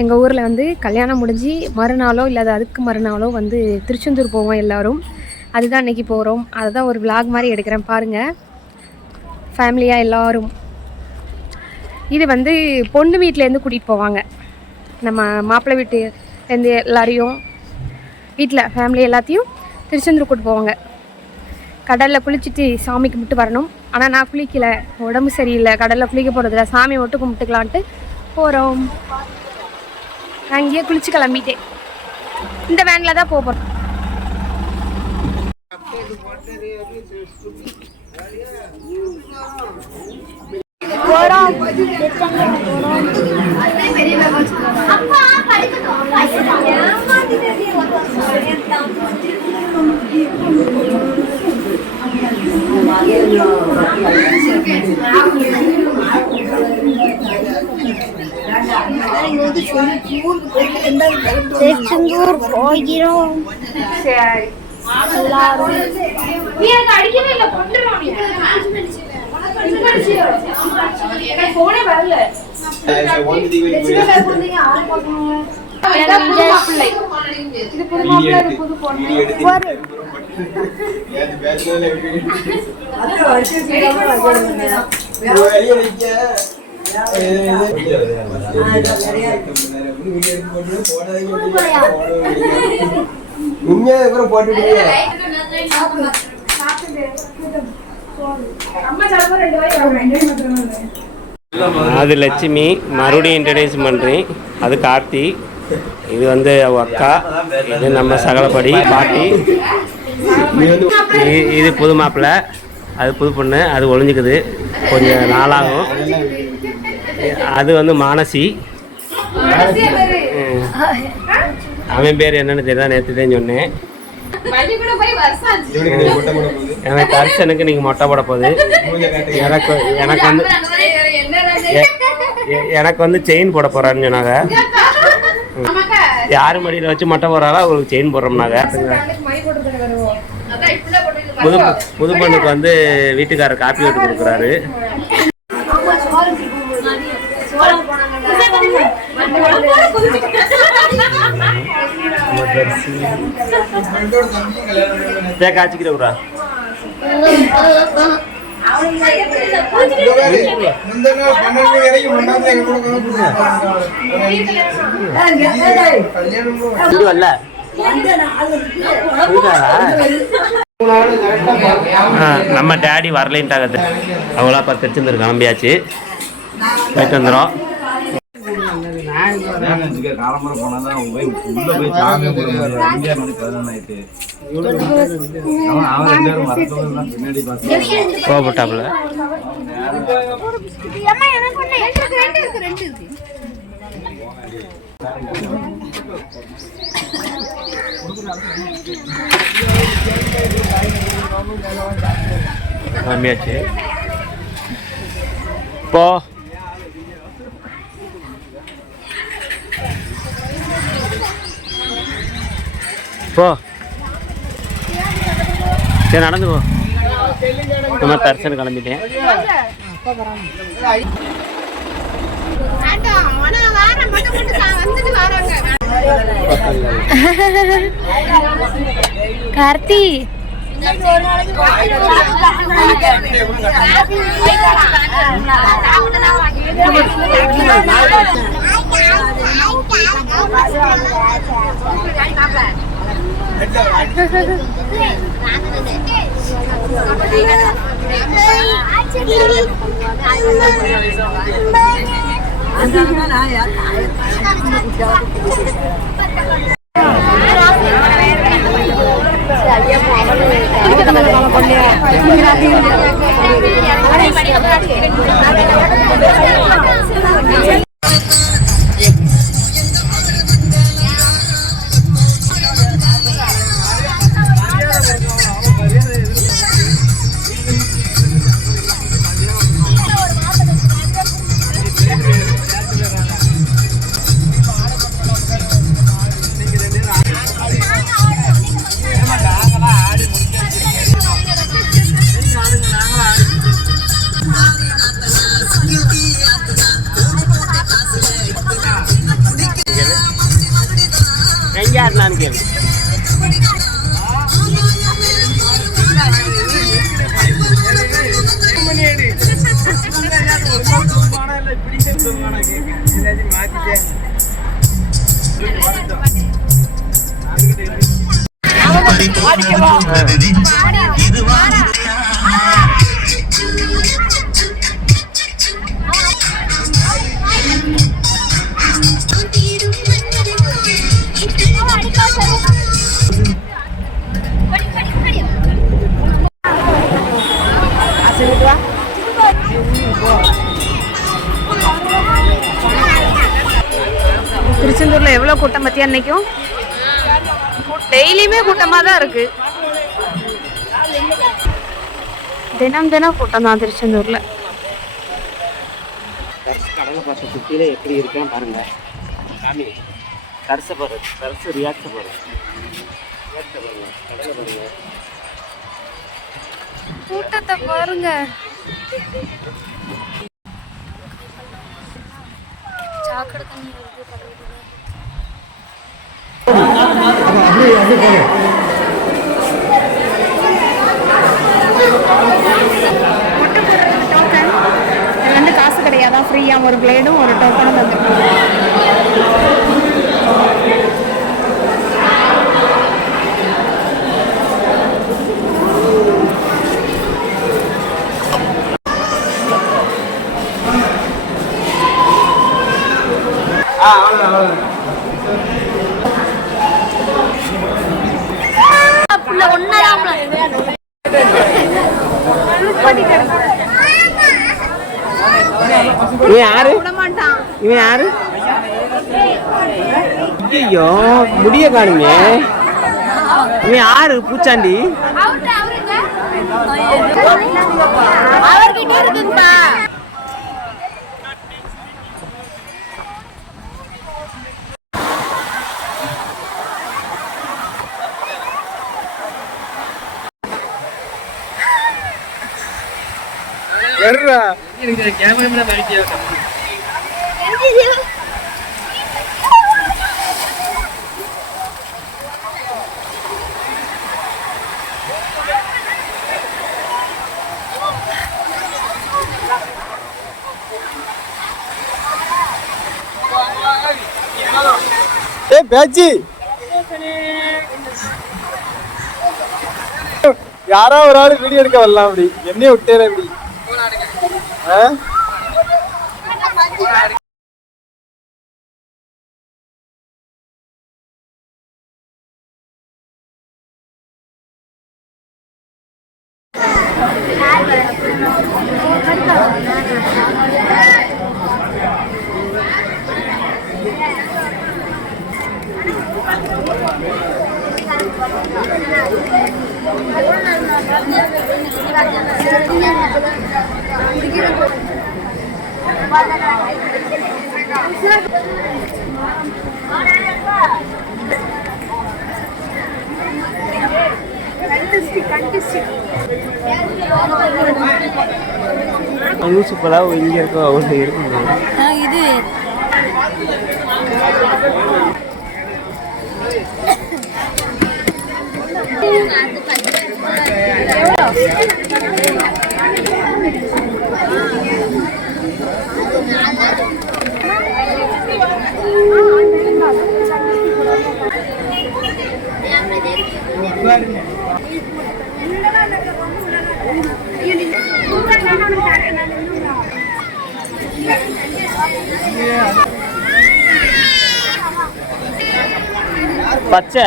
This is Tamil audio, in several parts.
எங்கள் ஊரில் வந்து கல்யாணம் முடிஞ்சு மறுநாளோ இல்லை அதுக்கு மறுநாளோ வந்து திருச்செந்தூர் போவோம் எல்லோரும். அதுதான் இன்றைக்கி போகிறோம் அதுதான் ஒரு விளாக் மாதிரி எடுக்கிறேன் பாருங்கள் ஃபேமிலியாக எல்லோரும். இது வந்து பொண்ணு வீட்டிலேருந்து கூட்டிகிட்டு போவாங்க. நம்ம மாப்பிள்ளை வீட்டுலேருந்து எல்லாரையும் வீட்டில் ஃபேமிலி எல்லாத்தையும் திருச்செந்தூர் கூட்டு போவாங்க. கடலில் குளிச்சுட்டு சாமி கும்பிட்டு வரணும். ஆனால் நான் குளிக்கல. உடம்பு சரியில்லை. கடலில் குளிக்க போகிறதில்ல சாமி மட்டும் கும்பிட்டுக்கலான்ட்டு போகிறோம் நான் இங்கேயே குளிச்சு கிளம்பிட்டேன். இந்த வேனில் தான் போகிறோம் போகிறோம் திருச்செந்தூர் போகிறோம். சரி. எல்லாரும். அடிக்கவே இல்லை போனே வரல. புது மாப்பிள்ளை. இது புது மாப்பிள்ளை, இது புது பொண்ணு. உண்மையா அப்புறம் போட்டுட்டீங்க அது லட்சுமி மறுபடியும் இன்ட்ரடியூஸ் பண்ணுறேன் அது கார்த்தி இது வந்து அவ அக்கா இது நம்ம சகலப்படி பாட்டி. இது புது மாப்பிள்ளை அது புது பொண்ணு அது ஒளிஞ்சுக்குது. கொஞ்சம் நாளாகும். அது வந்து மானசி. அவன் பேர் என்னன்னு தெரியல நேற்று தான் சொன்னேன் எனக்கு தர்சனுக்கு நீங்கள் மொட்டை போட போகுது எனக்கு எனக்கு வந்து எனக்கு வந்து செயின் போட போறான்னு சொன்னாங்க. யாரு மடியில் வச்சு மொட்டை போடுறாரோ அவங்களுக்கு செயின் போடுறோம்னாங்க புது புது பொண்ணுக்கு வந்து வீட்டுக்காரர் காப்பி விட்டு கொடுக்குறாரு இது வரல ஆ, நம்ம டேடி வரலைன்ட்டாங்க அவங்களா பத்து திருச்செந்தூர் கிளம்பியாச்சு போயிட்டு வந்துடும் காலம்பரம் போனாதான் போய் உள்ள போய் சாமி கும்பிடுவாரு. மணி அவன் ரெண்டு பேரும் பின்னாடி பார்த்து கோபப்பட்டாப்புல அம்மா இப்போ போ. சரி நடந்து போ. நம்ம தரிசனம் கிளம்பிட்டேன். கார்த்தி. Thank you. Gracias. ஃப்ரீயா இருந்தான்னு எவ்வளோ கூட்டம் பற்றியா அன்னைக்கும் டெய்லியுமே கூட்டமாக தான் இருக்கு. தினம் தினம் கூட்டம் தான் திருச்செந்தூரில். கடலை பார்த்த சுற்றில எப்படி இருக்குன்னு பாருங்க. சாமி தரிசை பாரு தரிசு ரியாக்ட் பாரு. கூட்டத்தை பாருங்க. சாக்கடை தண்ணி வருது கடலுக்குள்ள. முட்டை போடுறதுக்கு token. இது வந்து காசு கிடையாதான் ஃப்ரீயாக ஒரு பிளேடும் ஒரு டோக்கனும் தந்துருக்காங்க இவன் யாரு இவன் யாரு ஐயோ முடிய காணுங்க இவன் யாரு பூச்சாண்டி? அவர்கிட்ட இருக்குங்கப்பா. ஏ பேச்சி. யாரோ ஒரு ஆள் வீடியோ எடுக்க வரலாம் அப்படி. என்ன விட்டேன் அப்படி ஆ? லூசு போல இங்க இருக்கோ அவங்க இருக்கும்? இது. பச்சை.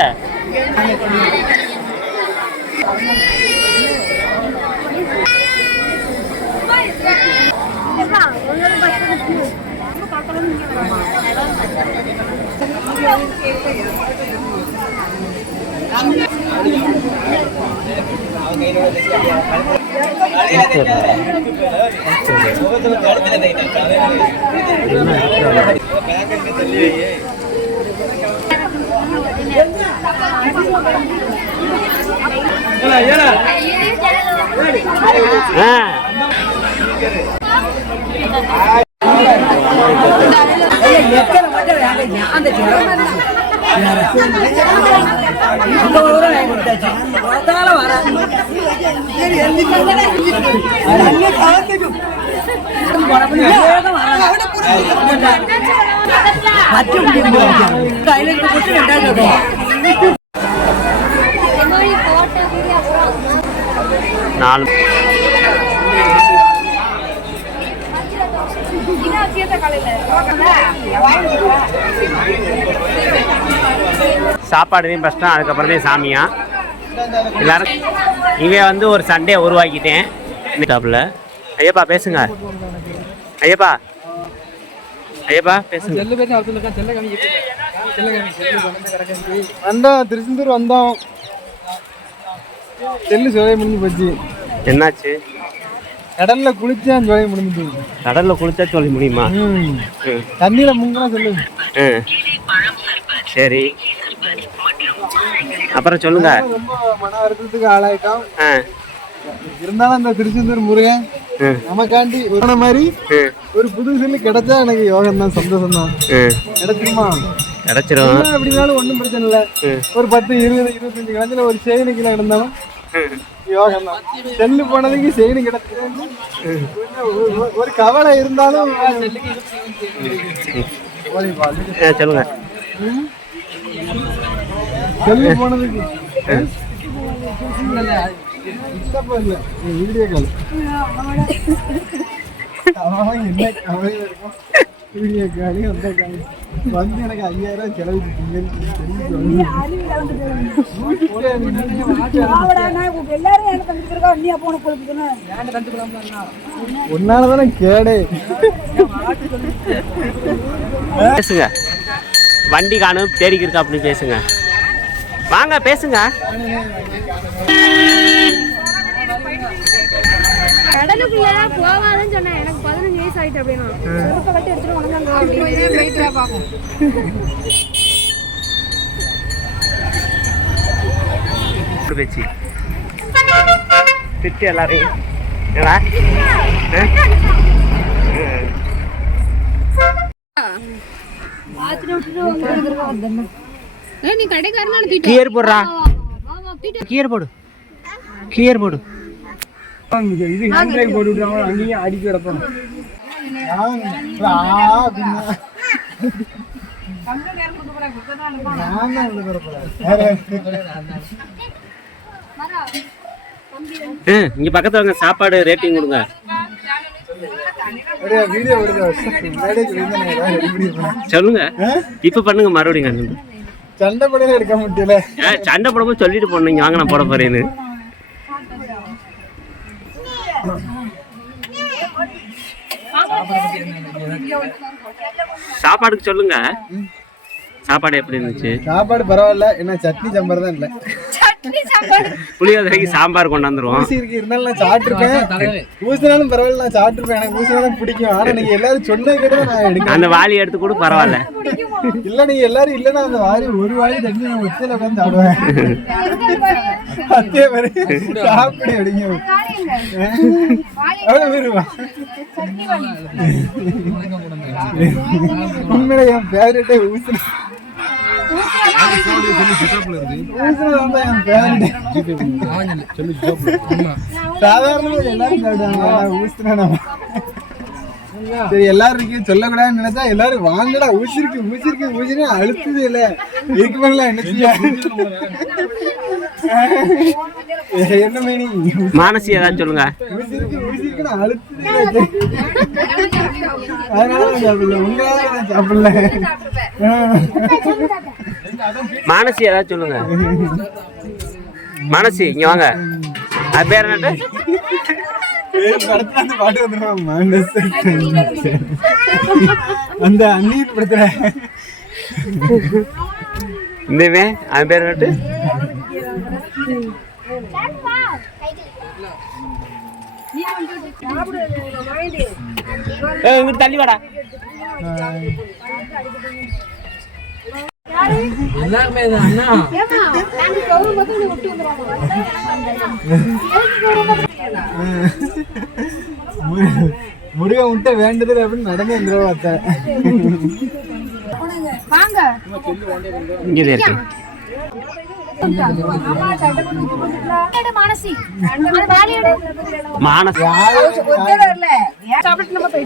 எத்தனை அந்த ஜனம் ஆ நாலு. சாப்பாடுதையும் ஃபஸ்ட்டு அதுக்கப்புறம் தான் சாமியா. எல்லாரும் இவன் வந்து ஒரு சண்டே உருவாக்கிட்டேன். டாப்பில் ஐயப்பா பேசுங்க. ஐயப்பா. ஐயப்பா பேசுங்க. வந்தோம் திருச்செந்தூர் வந்தோம். செல்லு சோலை முடிஞ்சு போச்சு. என்னாச்சு? கடல்ல குளிச்சேன் சோலை முடிஞ்சு கடலில் குளிச்சா சொல்ல முடியுமா? தண்ணியில முங்கினா சொல்லு. சரி. அப்புறம் சொல்லுங்க. ரொம்ப மன வருத்தத்துக்கு ஆளாயிட்டோம். இருந்தாலும் அந்த திருச்செந்தூர் முருகன் நமக்காண்டி ஒரு மாதிரி ஒரு புது செல்லு கிடைச்சா எனக்கு யோகம் தான் சந்தோஷம் தான் கிடைச்சிருமா. கிடச்சிரும் அப்படின்னாலும் ஒன்றும் பிரச்சனை இல்லை. ஒரு பத்து இருபது இருபத்தஞ்சு கிழமையில ஒரு செயின் கீழே இருந்தாலும் யோகம் தான் செல்லு போனதுக்கு செயின் கிடைச்சது ஒரு கவலை இருந்தாலும் சொல்லுங்க. செல்லு போனதுக்கு. வீடியோ கால் அவன் என்ன கவலையில இருக்கும் வீடியோ காலி அந்த காலி வந்து எனக்கு ஐயாயிரம் செலவு உன்னாலதானே கேடே. பேசுங்க. வண்டி காணும் தேடிக்கு இருக்கா அப்படின்னு பேசுங்க. வாங்க பேசுங்க. கடலுக்குள்ள போகாதன்னு சொன்னேன். எனக்கு பதினஞ்சு வயசு ஆயிட்டு அப்படின்னா. செருப்பை கட்டி எடுத்துட்டு உனக்கு அப்படின்னு இப்படி பேச்சு திட்டு எல்லாரையும். ஏடா நீ கடைக்காரனால கியர் போடுறா. கியர் போடு. கியர் போடு. இது ஹேண்ட் பிரேக் போட்டு விட்டுறாங்க அங்கேயும் அடிக்க கிடப்போம். இங்க பக்கத்துல வாங்க. சாப்பாடு ரேட்டிங் கொடுங்க. சொல்லுங்க. இப்ப பண்ணுங்க மறுபடியும் சண்டை படையில எடுக்க முடியல. சண்டை போடும்போது சொல்லிட்டு போனீங்க வாங்க நான் போட போறேன்னு. சாப்பாடுக்கு சொல்லுங்க. சாப்பாடு எப்படி இருந்துச்சு? சாப்பாடு பரவாயில்ல என்ன சட்னி சாம்பார் தான் இல்ல. புளியோதரைக்கு சாம்பார். கொண்டாந்துருவோம். ஊசி இருக்கு இருந்தாலும் நான் சாப்பிட்டுருப்பேன். ஊசினாலும் பரவாயில்ல நான் சாப்பிட்டுருப்பேன். எனக்கு ஊசினா தான் பிடிக்கும். ஆனா நீங்க எல்லாரும் சொன்னது கேட்டு நான் எடுக்கிறேன் அந்த வாளி எடுத்து கூட பரவாயில்ல. இல்ல நீங்க எல்லாரும் இல்லன்னா அந்த வாரி ஒரு வாரி தண்ணி நான் உச்சில உட்காந்து சாப்பிடுவேன். அதே மாதிரி சாப்பிடு அப்படிங்க எவ்வளவு பேரு வா? உண்மையில என் ஃபேவரட்டே ஊசில சாதாரணமா எல்லாரும் சரி எல்லாரும் இருக்கு சொல்லக்கூடாதுன்னு நினைச்சா எல்லாரும் வாங்கடா ஊசிருக்கு ஊசிருக்கு. ஊசினு அழுத்துது இல்ல இதுக்கு மேல என்ன செய்ய என்ன மீனி மானசி ஏதாச்சும் சொல்லுங்க ஊசிருக்கு நான் அழுத்துது அதனால நான் சாப்பிடல. உங்களால நான் சாப்பிடல. மானசி ஏதாச்சும் சொல்லுங்க. மானசி இங்க வாங்க. அது பேர் படத்துல அந்த அந்நீர் படத்துல. இந்தவே அது பேர் என்னட்டு இங்கிட்டு தள்ளி வாடா. முருகன் விட்ட வேண்டுதல் அப்படின்னு நடந்து வாங்க இங்கே இருக்கு எடு மானசி அந்த வேலையோட மானஸ் சாப்பிட்டு நம்ம போயிட்டு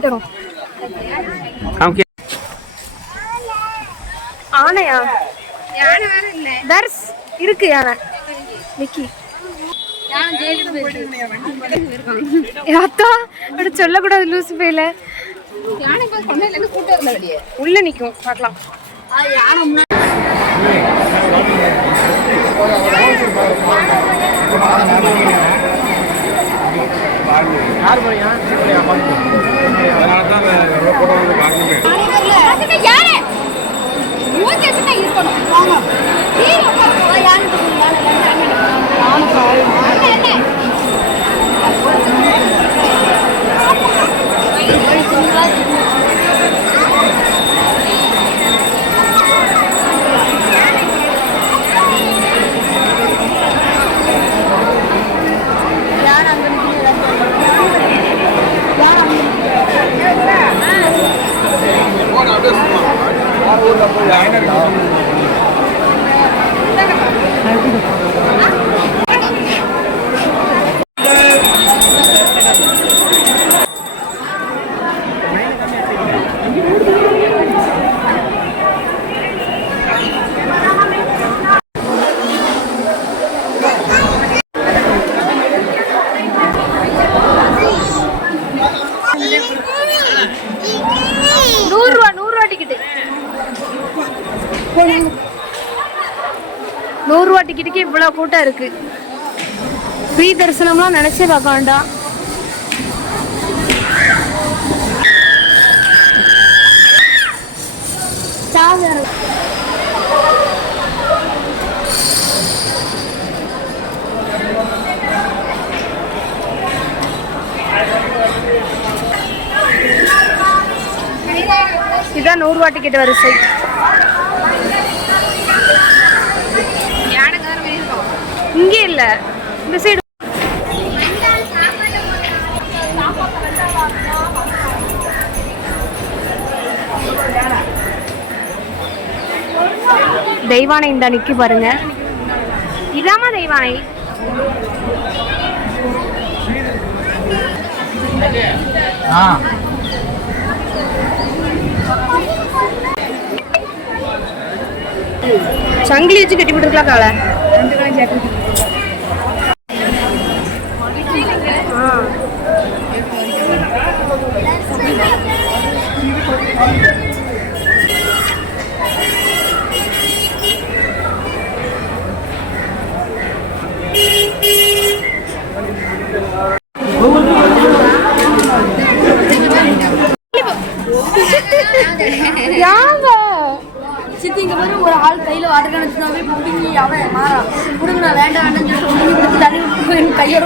வரோம் காமிக்க ஆனையா யானை வேற இல்ல தர்ஸ் இருக்கு யானை நிக்கி அத்தா அப்படி சொல்லக்கூடாது லூசு பேல உள்ள நிக்கும் பாக்கலாம் யாரு யோகி இவ்வளவு கூட்டம் இருக்கு. ஃப்ரீ தரிசனம்லாம் நினைச்சே பார்க்க வேண்டாம். இதான் நூறு டிக்கெட் வரிசை. இங்கே இல்ல. இந்த சைடு தெய்வானை இந்த நிக்கி பாருங்க. இதாமா தெய்வானை. சங்கிலி வச்சு கட்டி விட்டுருக்கலாம் காலை. யாவ சித்தி இங்க பாரு ஒரு ஆள் கையில வாட்டர் கேன் வச்சுதான் புடிங்கி அவன் மாறா. புடுங்க நான் வேண்டாம் வேண்டாம் சொல்லி புடுங்கி புடுங்கி தள்ளி விட்டு என் கையோட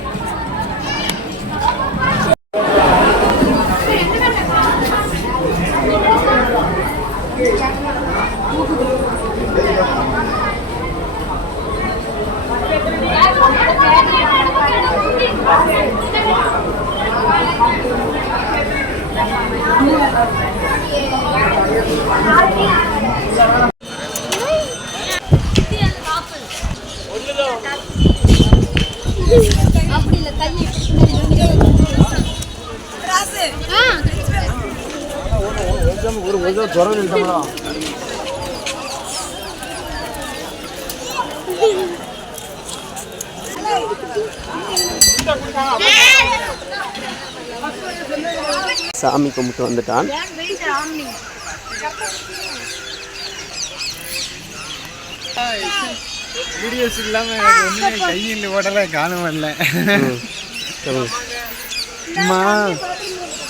அப்படி இல்ல கையை சாமி கும்பிட்டு வந்துட்டான். வீடியோஸ் இல்லாம கையில் ஓடல காண வரல. சொல்லுங்க. அம்மா.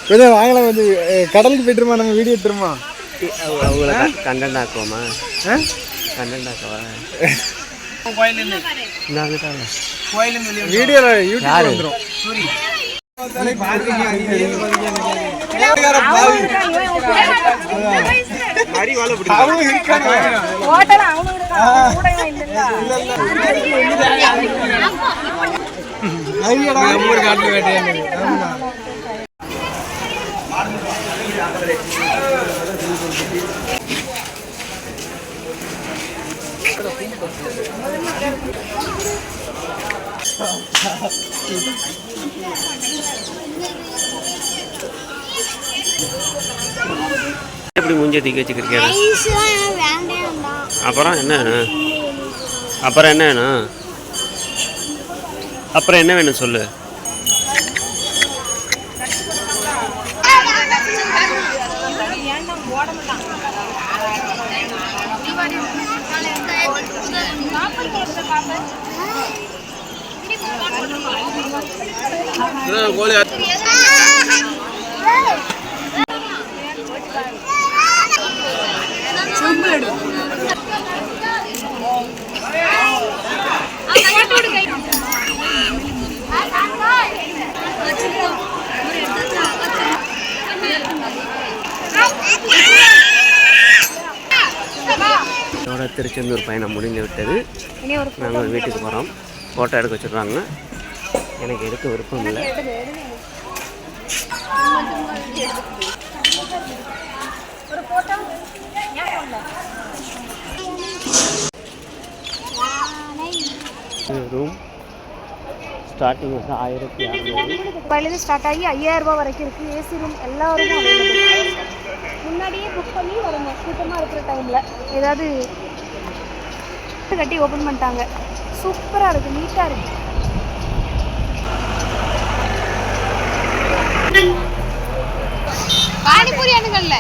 கொஞ்சம் வாங்கலாம் வந்து கடலுக்கு போயிட்டுருமா நம்ம வீடியோ எடுத்துருமா அவ- அவங்கள கண்டென்ட் ஆக்குவோமா கண்டென்ட் ஆக்கவா வீடியோ யூடியூப் யாரு? ಮೂರು ಕಾಟ್ಲು ಬೇಟೆ Thank you. எப்படி மூஞ்ச தூக்கி வச்சுக்கிறீங்க அப்புறம் என்ன? வேணும் அப்புறம் என்ன வேணும்? அப்புறம் என்ன வேணும் சொல்லு? இதோட திருச்செந்தூர் பயணம் முடிந்து விட்டது ஒரு நாங்கள் வீட்டுக்கு போகிறோம் ஃபோட்டோ எடுக்க வச்சுருக்காங்க. எனக்கு எடுக்க விருப்பம் இல்லை. ரூம் ஸ்டார்டிங் வந்து ஆயிரத்தி அறநூறு. ஸ்டார்ட் ஆகி ஐயாயிரம் ரூபாய் வரைக்கும் இருக்குது ஏசி ரூம் எல்லா ரூமும் அவைலபிள் முன்னாடியே புக் பண்ணி வரணும் கூட்டமாக இருக்கிற டைமில் ஏதாவது கட்டி ஓப்பன் பண்ணிட்டாங்க. சூப்பராக இருக்குது நீட்டாக இருக்குது பானிபூரி அணுகல்ல?